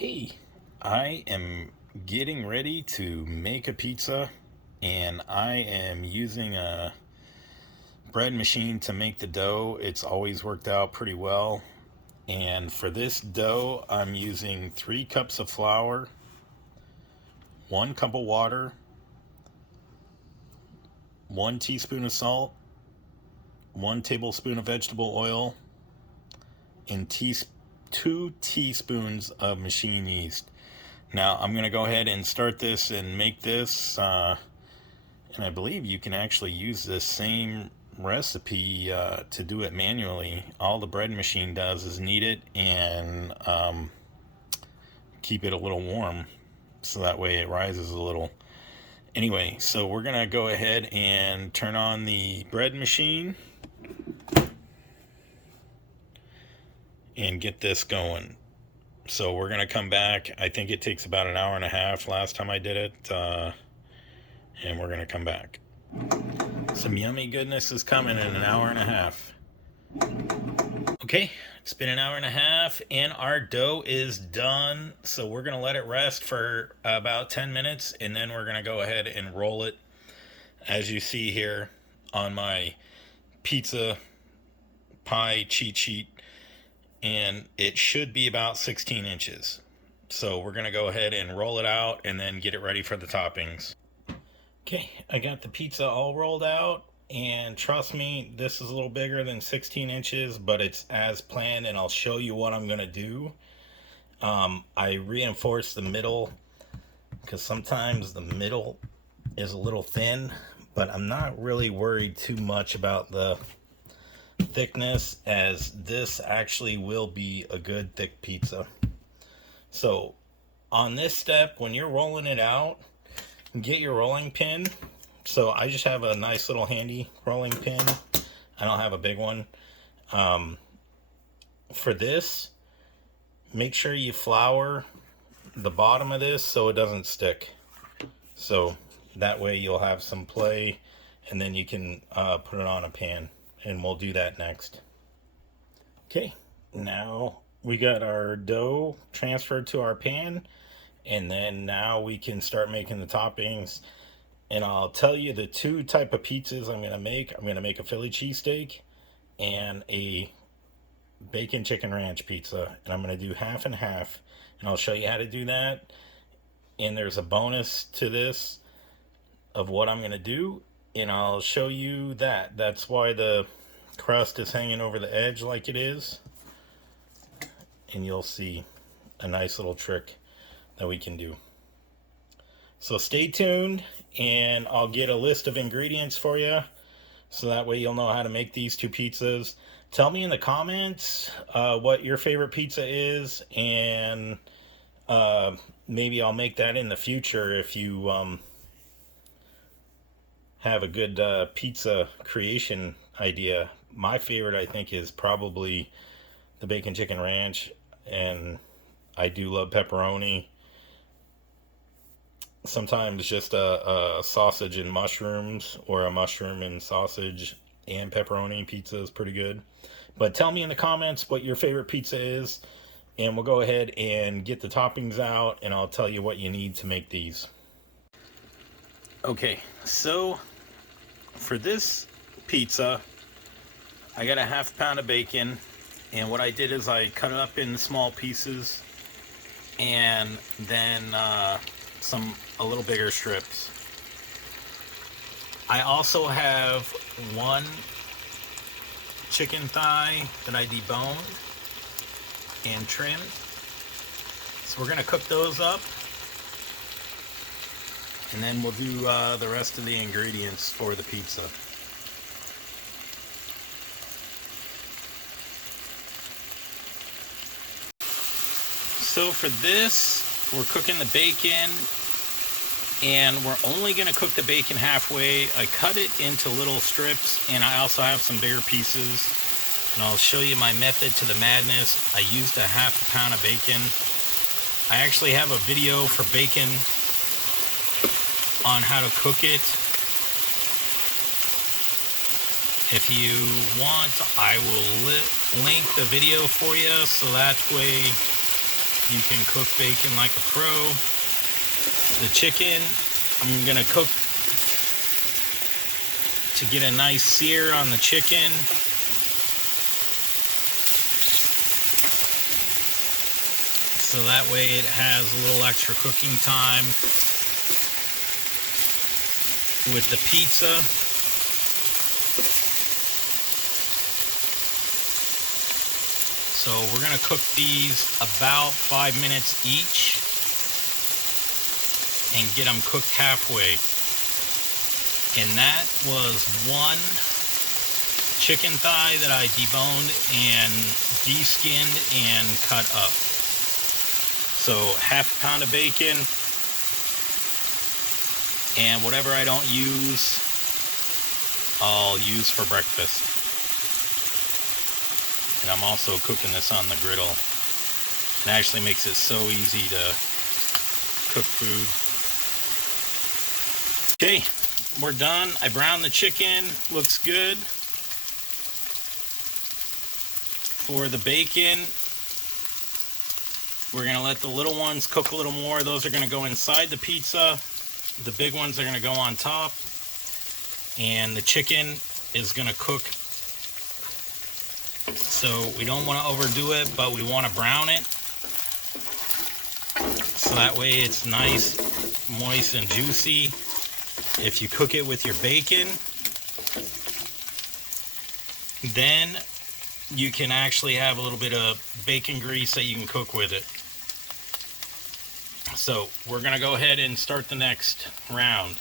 Hey, I am getting ready to make a pizza, and I am using a bread machine to make the dough. It's always worked out pretty well. And for this dough, I'm using 3 cups of flour, 1 cup of water, 1 teaspoon of salt, 1 tablespoon of vegetable oil, and 2 teaspoons of machine yeast. Now I'm going to go ahead and start this and make this, and I believe you can actually use this same recipe to do it manually. All the bread machine does is knead it and keep it a little warm, so that way it rises a little. Anyway, so we're going to go ahead and turn on the bread machine and get this going. So we're going to come back. I think it takes about an hour and a half last time I did it. And we're going to come back. Some yummy goodness is coming in an hour and a half. Okay, it's been an hour and a half and our dough is done. So we're going to let it rest for about 10 minutes and then we're going to go ahead and roll it, as you see here on my pizza pie cheat sheet. And it should be about 16 inches. So we're going to go ahead and roll it out and then get it ready for the toppings. Okay, I got the pizza all rolled out, and trust me, this is a little bigger than 16 inches, but it's as planned, and I'll show you what I'm going to do. I reinforced the middle because sometimes the middle is a little thin, but I'm not really worried too much about the thickness, as this actually will be a good thick pizza. So on this step, when you're rolling it out, get your rolling pin. So I just have a nice little handy rolling pin. I don't have a big one. For this, make sure you flour the bottom of this so it doesn't stick. So that way you'll have some play, and then you can put it on a pan, and we'll do that next. Okay, now we got our dough transferred to our pan, and then now we can start making the toppings. And I'll tell you the 2 type of pizzas I'm going to make. I'm going to make a Philly cheesesteak and a bacon chicken ranch pizza, and I'm going to do half and half, and I'll show you how to do that. And there's a bonus to this of what I'm going to do, and I'll show you that. That's why the crust is hanging over the edge like it is, and you'll see a nice little trick that we can do. So stay tuned, and I'll get a list of ingredients for you, so that way you'll know how to make these 2 pizzas. Tell me in the comments what your favorite pizza is, and maybe I'll make that in the future if you have a good pizza creation idea. My favorite, I think, is probably the bacon chicken ranch, and I do love pepperoni. Sometimes just a sausage and mushrooms, or a mushroom and sausage and pepperoni pizza is pretty good. But tell me in the comments what your favorite pizza is, and we'll go ahead and get the toppings out, and I'll tell you what you need to make these. Okay, so for this pizza, I got a half pound of bacon, and what I did is I cut it up in small pieces, and then a little bigger strips. I also have 1 chicken thigh that I deboned and trimmed. So we're gonna cook those up, and then we'll do the rest of the ingredients for the pizza. So for this, we're cooking the bacon, and we're only going to cook the bacon halfway. I cut it into little strips, and I also have some bigger pieces, and I'll show you my method to the madness. I used a half a pound of bacon. I actually have a video for bacon on how to cook it. If you want, I will link the video for you, so that way you can cook bacon like a pro. The chicken, I'm gonna cook to get a nice sear on the chicken. So that way it has a little extra cooking time with the pizza. So we're gonna cook these about 5 minutes each and get them cooked halfway. And that was one chicken thigh that I deboned and de-skinned and cut up. So half a pound of bacon, and whatever I don't use, I'll use for breakfast. And I'm also cooking this on the griddle. It actually makes it so easy to cook food. Okay, we're done. I browned the chicken, looks good. For the bacon, we're gonna let the little ones cook a little more. Those are gonna go inside the pizza. The big ones are gonna go on top. And the chicken is gonna cook. So we don't wanna overdo it, but we wanna brown it. So that way it's nice, moist, and juicy. If you cook it with your bacon, then you can actually have a little bit of bacon grease that you can cook with it. So we're gonna go ahead and start the next round.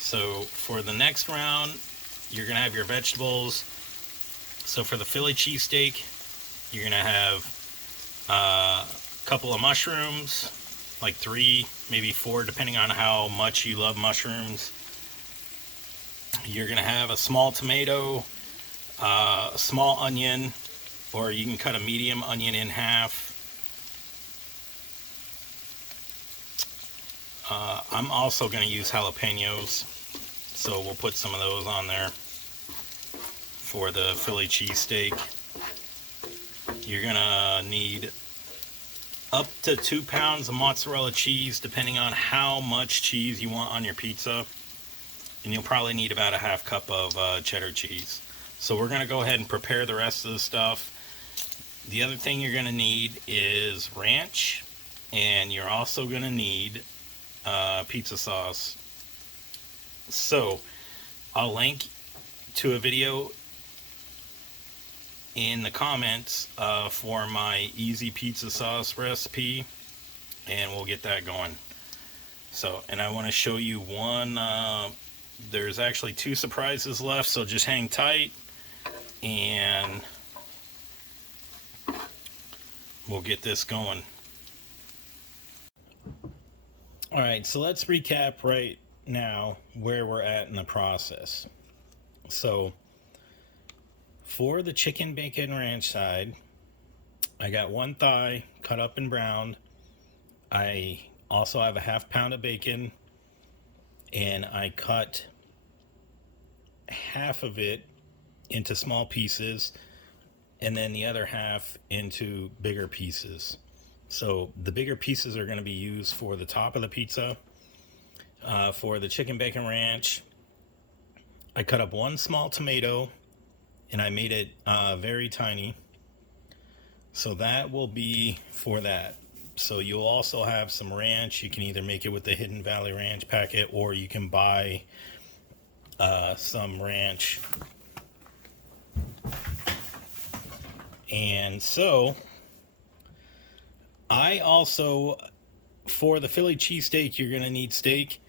So for the next round, you're gonna have your vegetables. So for the Philly cheesesteak, you're gonna have a couple of mushrooms, like 3, maybe 4, depending on how much you love mushrooms. You're gonna have a small tomato, a small onion, or you can cut a medium onion in half. I'm also going to use jalapenos, so we'll put some of those on there for the Philly cheesesteak. You're going to need up to 2 pounds of mozzarella cheese, depending on how much cheese you want on your pizza. And you'll probably need about a half cup of cheddar cheese. So we're going to go ahead and prepare the rest of the stuff. The other thing you're going to need is ranch, and you're also going to need pizza sauce. So I'll link to a video in the comments for my easy pizza sauce recipe, and we'll get that going. So, and I want to show you one, there's actually 2 surprises left, so just hang tight and we'll get this going. All right, so let's recap right now where we're at in the process. So for the chicken bacon ranch side, I got 1 thigh cut up and browned. I also have a half pound of bacon, and I cut half of it into small pieces and then the other half into bigger pieces. So the bigger pieces are going to be used for the top of the pizza. For the chicken bacon ranch, I cut up 1 small tomato and I made it very tiny. So that will be for that. So you'll also have some ranch. You can either make it with the Hidden Valley Ranch packet, or you can buy some ranch. And so I also, for the Philly cheesesteak, you're going to need steak.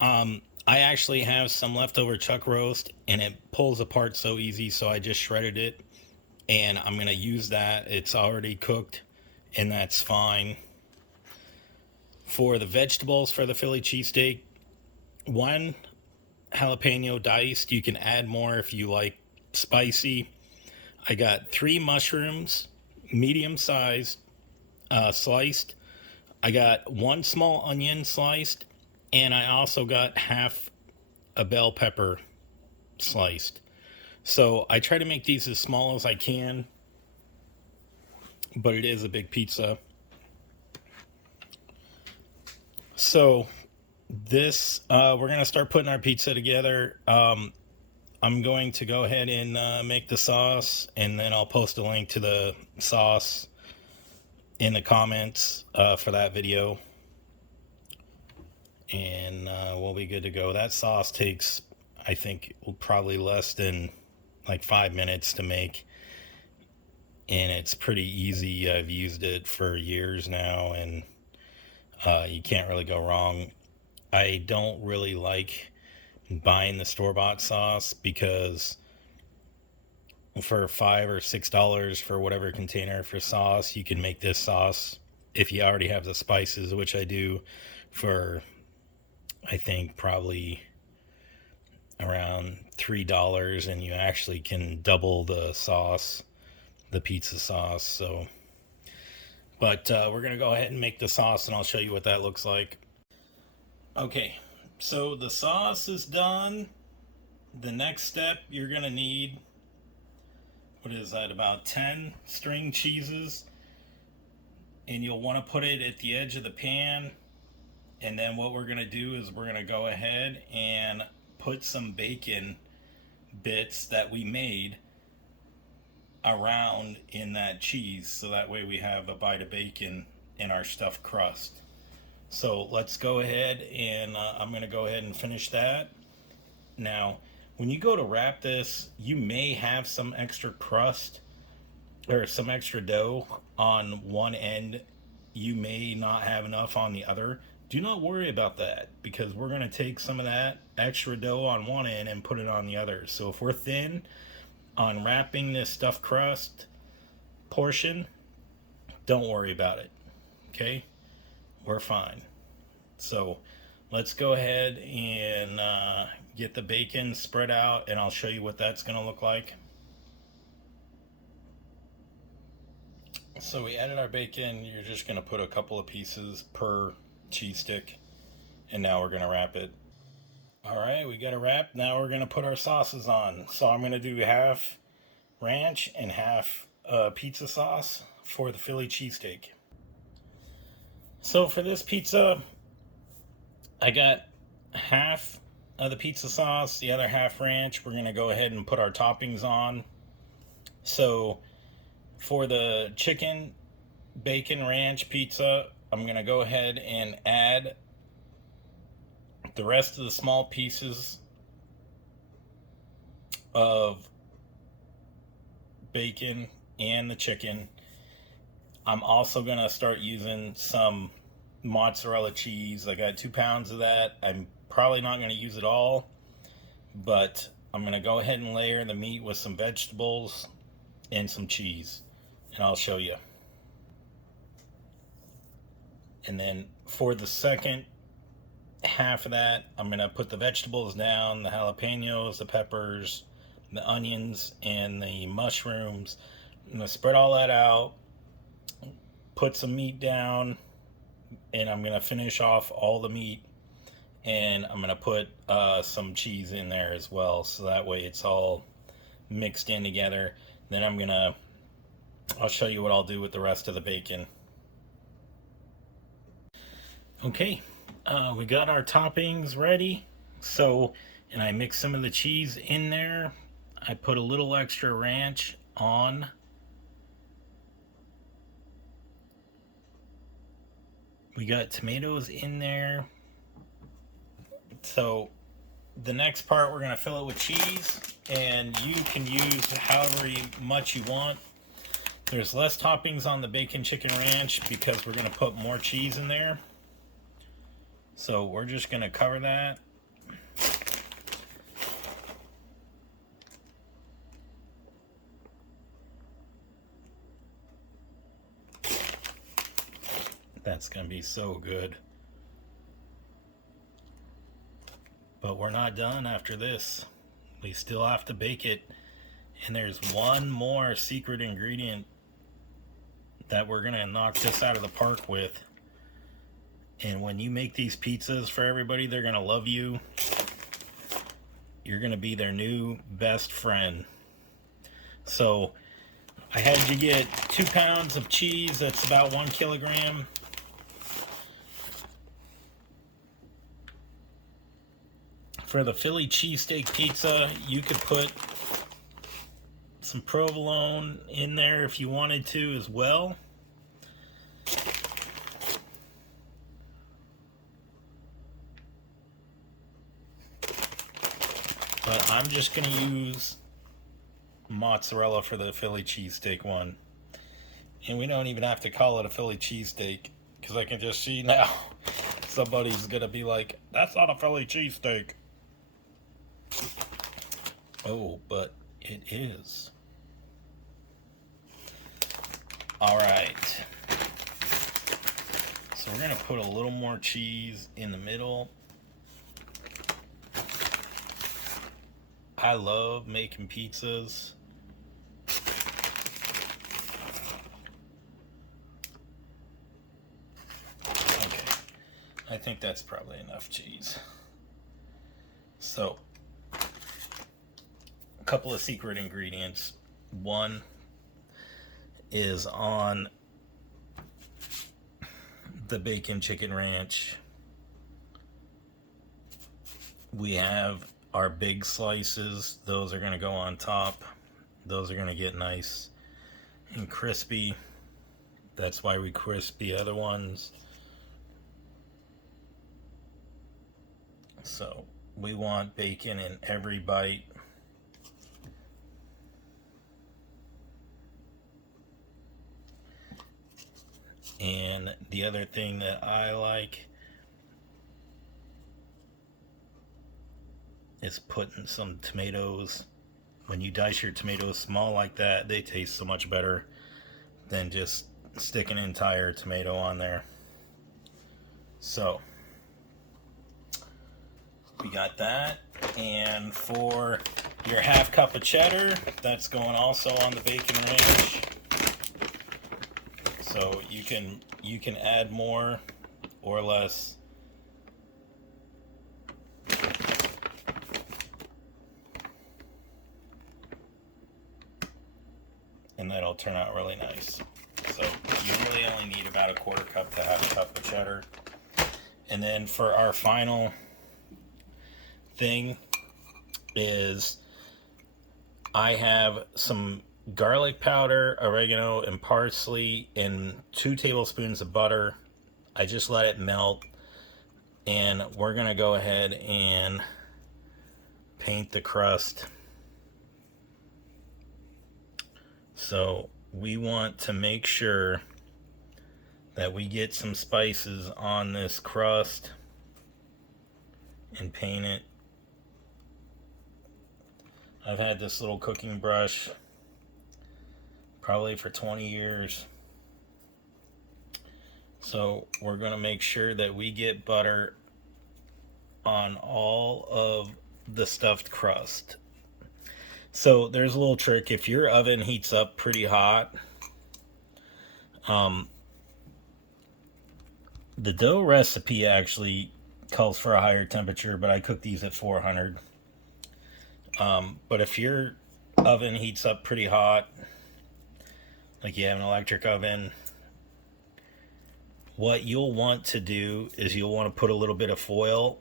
I actually have some leftover chuck roast, and it pulls apart so easy, so I just shredded it, and I'm going to use that. It's already cooked, and that's fine. For the vegetables for the Philly cheesesteak, 1 jalapeno diced. You can add more if you like spicy. I got 3 mushrooms, medium sized, sliced. I got 1 small onion sliced, and I also got half a bell pepper sliced. So I try to make these as small as I can. but it is a big pizza. So this, we're gonna start putting our pizza together. I'm going to go ahead and make the sauce, and then I'll post a link to the sauce in the comments for that video, and we'll be good to go. That sauce takes, I think, probably less than like 5 minutes to make, and it's pretty easy. I've used it for years now, and you can't really go wrong. I don't really like buying the store-bought sauce because for $5 or $6 for whatever container for sauce, you can make this sauce if you already have the spices, which I do, for I think probably around $3, and you actually can double the sauce, the pizza sauce. So but we're gonna go ahead and make the sauce, and I'll show you what that looks like. Okay, so the sauce is done. The next step, you're gonna need, what is that, about 10 string cheeses, and you'll want to put it at the edge of the pan. And then what we're gonna do is we're gonna go ahead and put some bacon bits that we made around in that cheese, so that way we have a bite of bacon in our stuffed crust. So let's go ahead and I'm going to go ahead and finish that. Now, when you go to wrap this, you may have some extra crust or some extra dough on one end. You may not have enough on the other. Do not worry about that, because we're going to take some of that extra dough on one end and put it on the other. So if we're thin on wrapping this stuffed crust portion, don't worry about it. Okay? We're fine. So let's go ahead and get the bacon spread out, and I'll show you what that's going to look like. So we added our bacon. You're just going to put a couple of pieces per cheese stick, and now we're going to wrap it. All right, we got a wrap. Now we're going to put our sauces on. So I'm going to do half ranch and half pizza sauce for the Philly cheesesteak. So for this pizza, I got half of the pizza sauce, the other half ranch. We're going to go ahead and put our toppings on. So for the chicken bacon ranch pizza, I'm going to go ahead and add the rest of the small pieces of bacon and the chicken. I'm also going to start using some mozzarella cheese. I got 2 pounds of that. I'm probably not going to use it all, but I'm going to go ahead and layer the meat with some vegetables and some cheese, and I'll show you. And then for the second half of that, I'm going to put the vegetables down, the jalapenos, the peppers, the onions, and the mushrooms. I'm going to spread all that out, put some meat down, and I'm going to finish off all the meat, and I'm going to put some cheese in there as well, so that way it's all mixed in together. Then I'll show you what I'll do with the rest of the bacon. Okay, we got our toppings ready. So, and I mixed some of the cheese in there. I put a little extra ranch on. We got tomatoes in there. So the next part, we're going to fill it with cheese, and you can use however much you want. There's less toppings on the bacon chicken ranch because we're going to put more cheese in there. So we're just going to cover that. That's going to be so good. But we're not done after this. We still have to bake it. And there's one more secret ingredient that we're going to knock this out of the park with. And when you make these pizzas for everybody, they're going to love you. You're going to be their new best friend. So I had you get 2 pounds of cheese. That's about 1 kilogram. For the Philly cheesesteak pizza, you could put some provolone in there if you wanted to as well. But I'm just going to use mozzarella for the Philly cheesesteak one. And we don't even have to call it a Philly cheesesteak, because I can just see now somebody's going to be like, that's not a Philly cheesesteak. Oh, but it is. Alright. So we're going to put a little more cheese in the middle. I love making pizzas. Okay, I think that's probably enough cheese. So, a couple of secret ingredients. One is on the bacon chicken ranch. We have our big slices. Those are going to go on top. Those are going to get nice and crispy. That's why we crisp the other ones. So we want bacon in every bite. And the other thing that I like is putting some tomatoes. When you dice your tomatoes small like that, they taste so much better than just sticking an entire tomato on there. So we got that. And for your half cup of cheddar, that's going also on the bacon ranch. So you can add more or less. And that'll turn out really nice. So you really only need about a quarter cup to half a cup of cheddar. And then for our final thing is I have some garlic powder, oregano, and parsley, and 2 tablespoons of butter. I just let it melt, and we're gonna go ahead and paint the crust. So we want to make sure that we get some spices on this crust and paint it. I've had this little cooking brush probably for 20 years. So we're going to make sure that we get butter on all of the stuffed crust. So there's a little trick. If your oven heats up pretty hot, the dough recipe actually calls for a higher temperature, but I cook these at 400. But if your oven heats up pretty hot, like you have an electric oven, what you'll want to do is you'll want to put a little bit of foil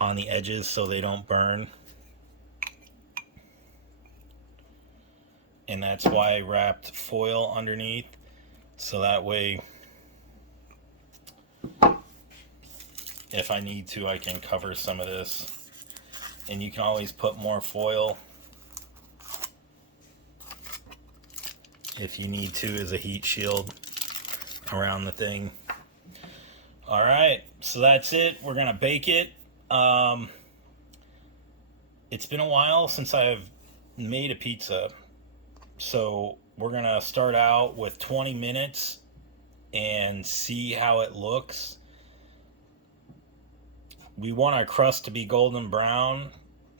on the edges so they don't burn. And that's why I wrapped foil underneath, so that way if I need to, I can cover some of this. And you can always put more foil if you need to as a heat shield around the thing. Alright, so that's it. We're gonna bake it. It's been a while since I've made a pizza, so we're gonna start out with 20 minutes and see how it looks. We want our crust to be golden brown.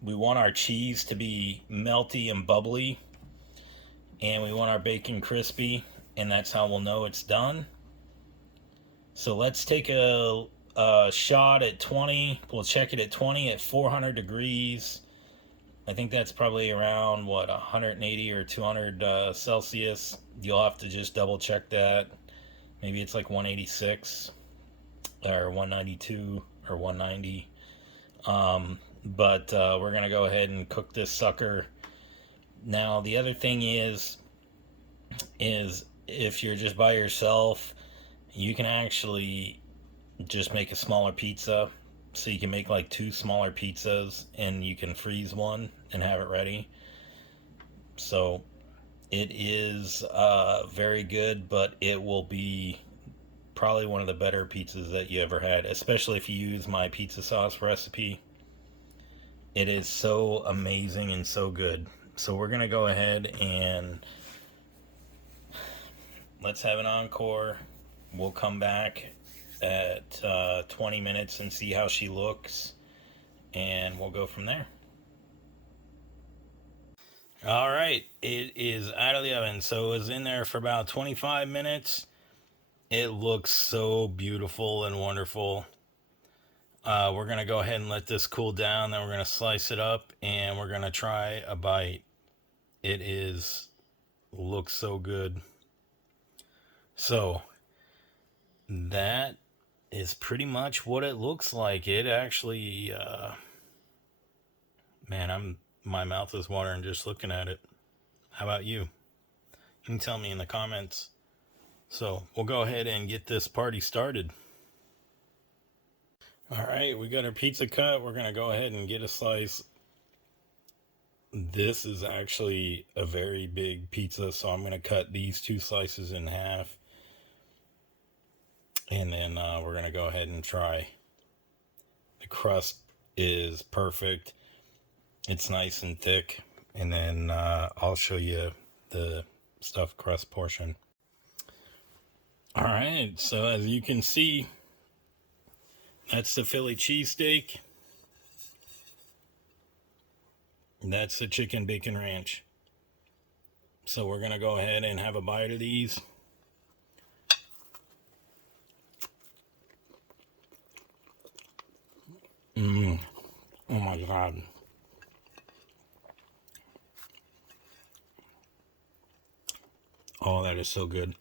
We want our cheese to be melty and bubbly. And we want our bacon crispy. And that's how we'll know it's done. So let's take a shot at 20. We'll check it at 20 at 400 degrees. I think that's probably around what 180 or 200 Celsius. You'll have to just double check that. Maybe it's like 186 or 192 or 190. But we're gonna go ahead and cook this sucker. Now the other thing is if you're just by yourself, you can actually just make a smaller pizza. So you can make like two smaller pizzas and you can freeze one and have it ready. So it is very good, but it will be probably one of the better pizzas that you ever had, especially if you use my pizza sauce recipe. It is so amazing and so good. So we're going to go ahead and let's have an encore. We'll come back at 20 minutes and see how she looks, and we'll go from there. All right, it is out of the oven. So it was in there for about 25 minutes. It looks so beautiful and wonderful. We're going to go ahead and let this cool down. Then we're going to slice it up and we're going to try a bite. It looks so good. So that is pretty much what it looks like. It actually, man, my mouth is watering just looking at it. How about you? You can tell me in the comments. So we'll go ahead and get this party started. All right, we got our pizza cut. We're going to go ahead and get a slice. This is actually a very big pizza, so I'm going to cut these two slices in half. And then we're going to go ahead and try. The crust is perfect. It's nice and thick. And then I'll show you the stuffed crust portion. All right, so as you can see, that's the Philly cheesesteak. That's the chicken bacon ranch. So we're going to go ahead and have a bite of these. Oh my God. Oh, that is so good.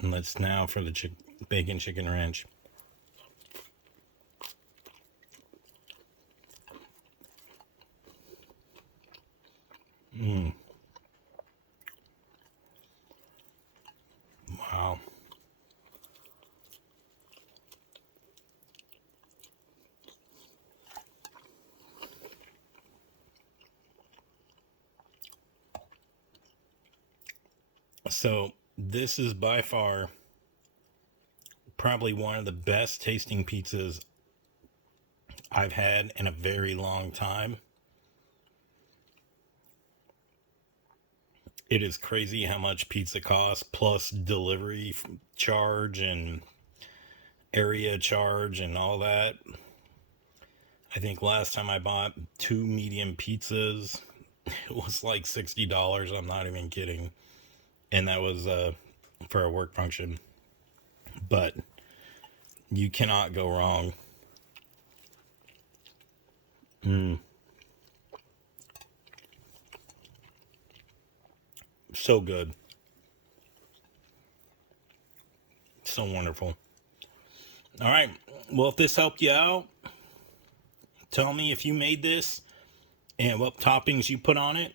And let's now for the bacon chicken ranch. Wow. So this is by far probably one of the best tasting pizzas I've had in a very long time. It is crazy how much pizza costs, plus delivery charge and area charge and all that. I think last time I bought 2 medium pizzas, it was like $60. I'm not even kidding. And that was for a work function. But you cannot go wrong. So good. So wonderful. All right. Well, if this helped you out, tell me if you made this and what toppings you put on it.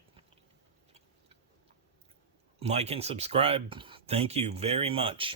Like and subscribe. Thank you very much.